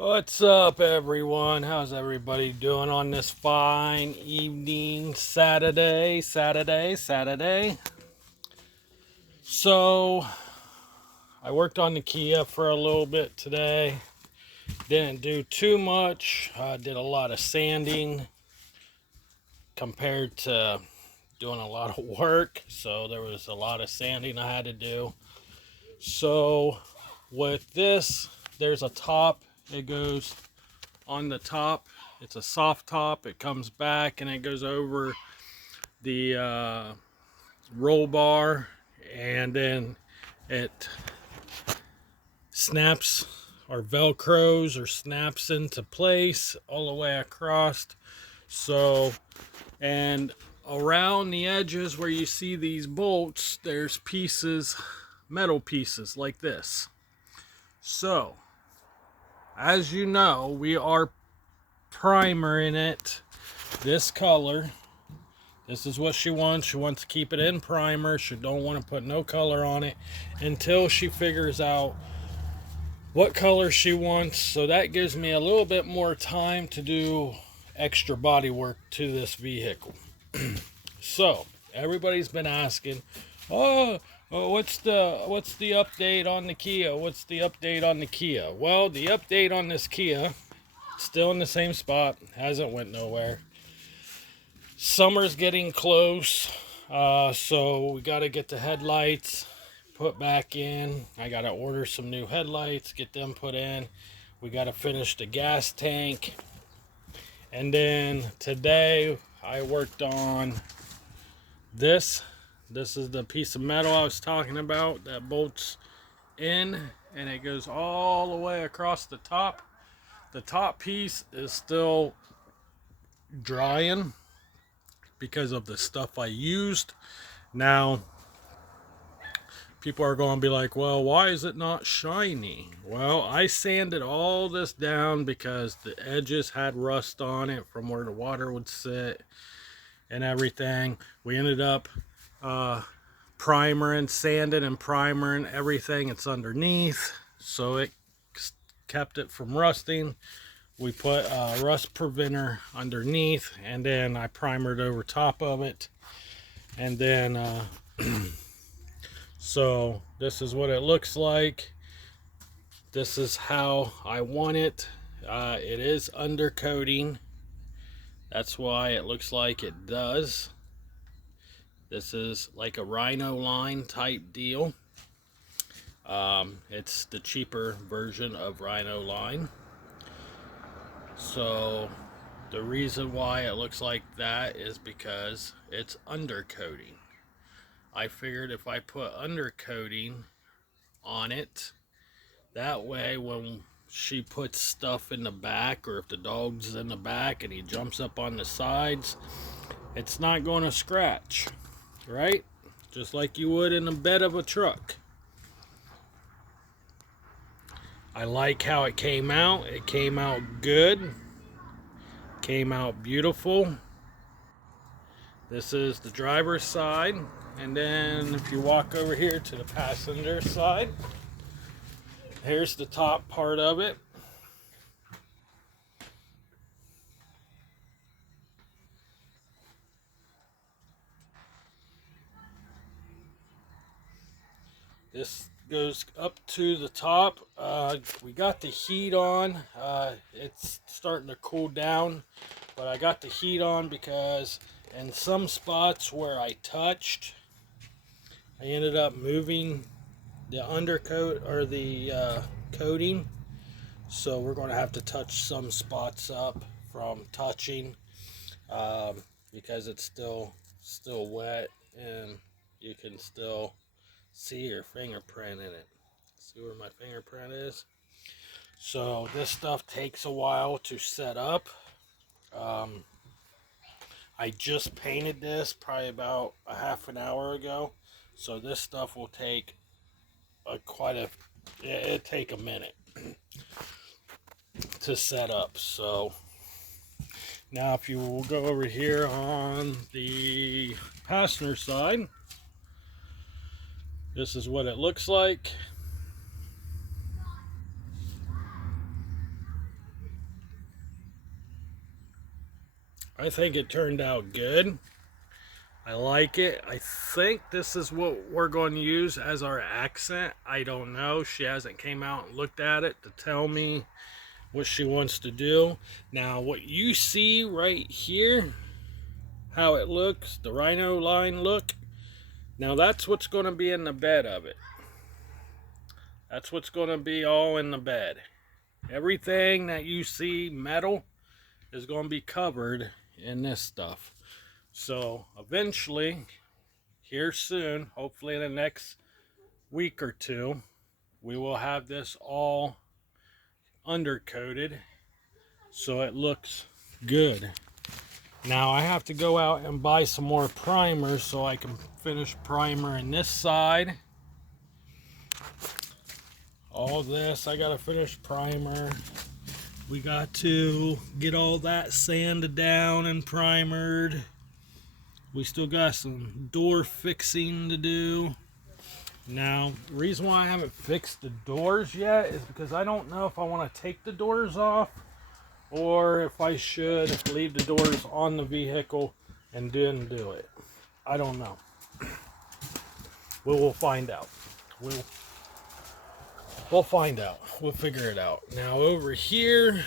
What's up, everyone? How's everybody doing on this fine evening, Saturday? So, I worked on the Kia for a little bit today. Didn't do too much. Did a lot of sanding compared to doing a lot of work. So, there was a lot of sanding I had to do. So, with this, there's a top. It goes on the top. It's a soft top. It comes back and it goes over the roll bar, and then it snaps or velcros or snaps into place all the way across. So, and around the edges where you see these bolts, there's pieces, metal pieces like this. So, as you know, we are primering it this color. This is what she wants. She wants to keep it in primer. She don't want to put no color on it until she figures out what color she wants. So that gives me a little bit more time to do extra body work to this vehicle. So everybody's been asking, oh, what's the update on the Kia? What's the update on the Kia? Well, the update on this Kia, still in the same spot, hasn't went nowhere. Summer's getting close, so we got to get the headlights put back in. I got to order some new headlights, get them put in. We got to finish the gas tank. And then today I worked on this. This is the piece of metal I was talking about that bolts in, and it goes all the way across the top. The top piece is still drying because of the stuff I used. Now, people are going to be like, well, why is it not shiny? Well, I sanded all this down because the edges had rust on it from where the water would sit and everything. We ended up primering, sanding and primering everything it's underneath, so it kept it from rusting. We put a rust preventer underneath, and then I primered over top of it. And then, so this is what it looks like. This is how I want it. It is undercoating. That's why it looks like it does. This is like a Rhino line type deal. It's the cheaper version of Rhino line. So the reason why it looks like that is because it's undercoating. I figured if I put undercoating on it, that way when she puts stuff in the back, or if the dog's in the back and he jumps up on the sides, it's not going to scratch, right? Just like you would in the bed of a truck. I like how it came out. It came out good. Came out beautiful. This is the driver's side. And then if you walk over here to the passenger side, here's the top part of it. This goes up to the top. We got the heat on. It's starting to cool down, but I got the heat on because in some spots where I touched, I ended up moving the undercoat or the coating. So we're going to have to touch some spots up from touching, because it's still wet, and you can still see your fingerprint in it. See where my fingerprint is? So this stuff takes a while to set up. I just painted this probably about a half an hour ago. So this stuff will take it'll take a minute to set up. So now if you will go over here on the passenger side, this is what it looks like. I think it turned out good. I like it. I think this is what we're going to use as our accent. I don't know. She hasn't came out and looked at it to tell me what she wants to do. Now, what you see right here, how it looks, the rhino line look, now that's what's going to be in the bed of it. That's what's going to be all in the bed. Everything that you see metal is going to be covered in this stuff. So eventually, here soon, hopefully in the next week or two, we will have this all undercoated so it looks good. Now I have to go out and buy some more primer so I can finish primer in this side. All this, I gotta finish primer. We got to get all that sanded down and primered. We still got some door fixing to do. Now, the reason why I haven't fixed the doors yet is because I don't know if I want to take the doors off or if I should leave the doors on the vehicle and then do it. I don't know. We'll find out. We'll find out. We'll figure it out. Now over here,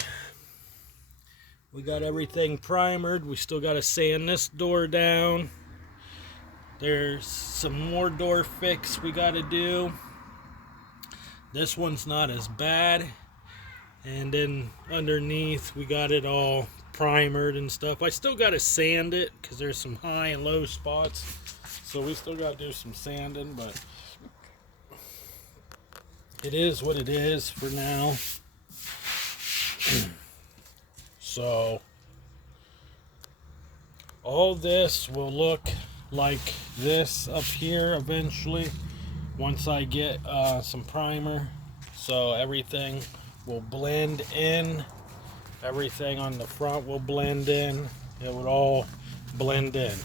we got everything primered. We still got to sand this door down. There's some more door fix we got to do. This one's not as bad. And then underneath, we got it all primered and stuff. I still got to sand it because there's some high and low spots. So we still got to do some sanding, but it is what it is for now. So all this will look like this up here eventually once I get some primer. So everything will blend in. Everything on the front will blend in. It would all blend in.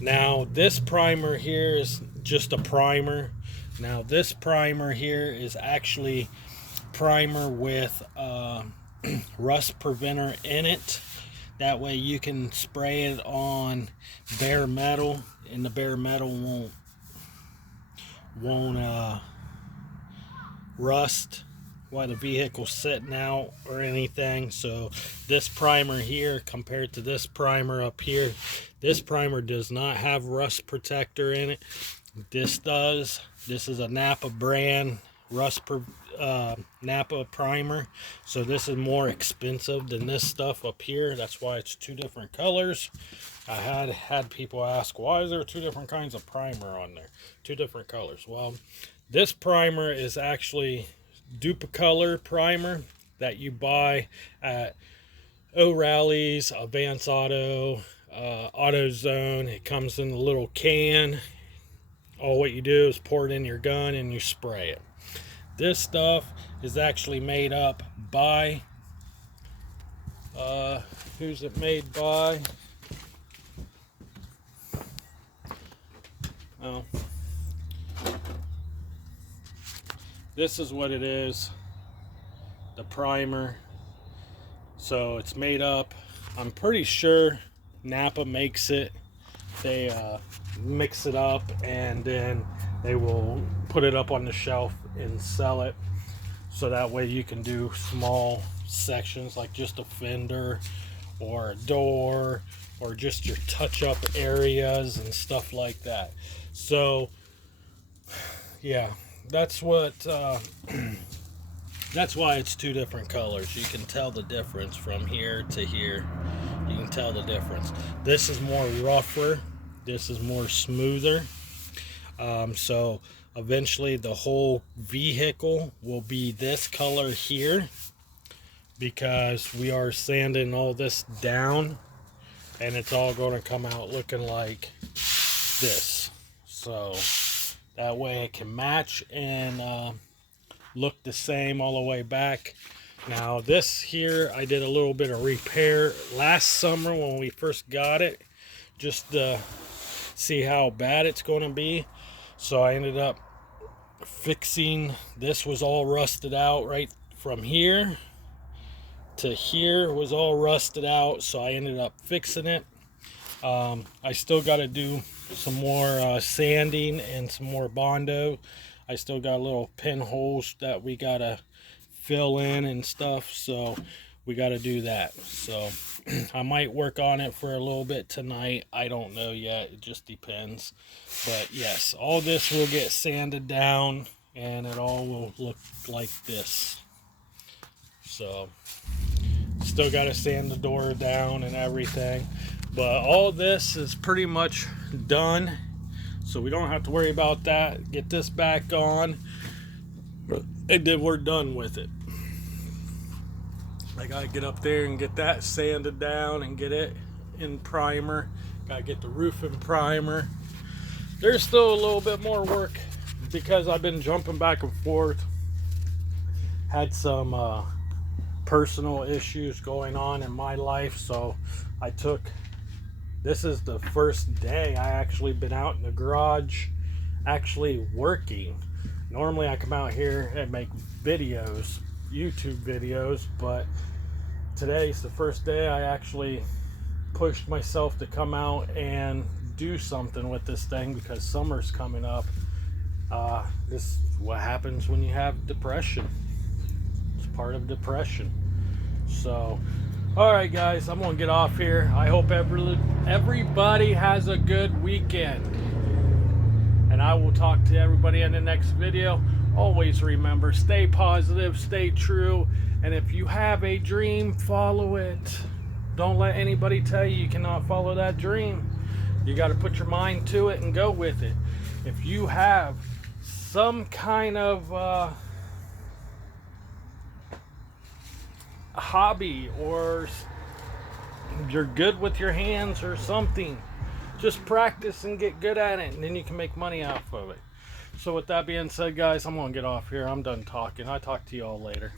Now this primer here is just a primer. Now this primer here is actually primer with rust preventer in it. That way you can spray it on bare metal and the bare metal won't rust while the vehicle's sitting out or anything. So this primer here compared to this primer up here, this primer does not have rust protector in it. This does. This is a Napa brand Napa primer, so this is more expensive than this stuff up here. That's why it's two different colors. I had people ask, why is there two different kinds of primer on there, two different colors? Well, this primer is actually Duplicolor primer that you buy at O'Reilly's, Advance Auto, AutoZone. It comes in a little can. All what you do is pour it in your gun and you spray it. This stuff is actually made up by, who's it made by? Oh, this is what it is, the primer. So it's made up, I'm pretty sure Napa makes it. They mix it up and then they will put it up on the shelf and sell it. So that way you can do small sections like just a fender or a door or just your touch-up areas and stuff like that. So yeah, that's what that's why it's two different colors. You can tell the difference from here to here. You can tell the difference. This is more rougher, this is more smoother. So eventually the whole vehicle will be this color here because we are sanding all this down and it's all going to come out looking like this. So that way it can match and look the same all the way back. Now this here, I did a little bit of repair last summer when we first got it, just to see how bad it's going to be. So I ended up fixing, this was all rusted out right from here to here was all rusted out, so I ended up fixing it. I still got to do some more sanding and some more Bondo. I still got little pinholes that we got to fill in and stuff, so we got to do that. So I might work on it for a little bit tonight. I don't know yet. It just depends. But yes, all this will get sanded down and it all will look like this. So still got to sand the door down and everything. But all this is pretty much done. So we don't have to worry about that. Get this back on. And then we're done with it. I gotta get up there and get that sanded down and get it in primer. Gotta get the roof in primer. There's still a little bit more work because I've been jumping back and forth. Had some personal issues going on in my life, so this is the first day I actually been out in the garage actually working. Normally I come out here and make videos, YouTube videos, but today's the first day I actually pushed myself to come out and do something with this thing because summer's coming up. This is what happens when you have depression. It's part of depression. So, alright guys, I'm gonna get off here. I hope everybody has a good weekend. And I will talk to everybody in the next video. Always remember, stay positive, stay true, and if you have a dream, follow it. Don't let anybody tell you cannot follow that dream. You got to put your mind to it and go with it. If you have some kind of hobby, or you're good with your hands or something, just practice and get good at it, and then you can make money off of it. So with that being said, guys, I'm gonna get off here. I'm done talking. I'll talk to you all later.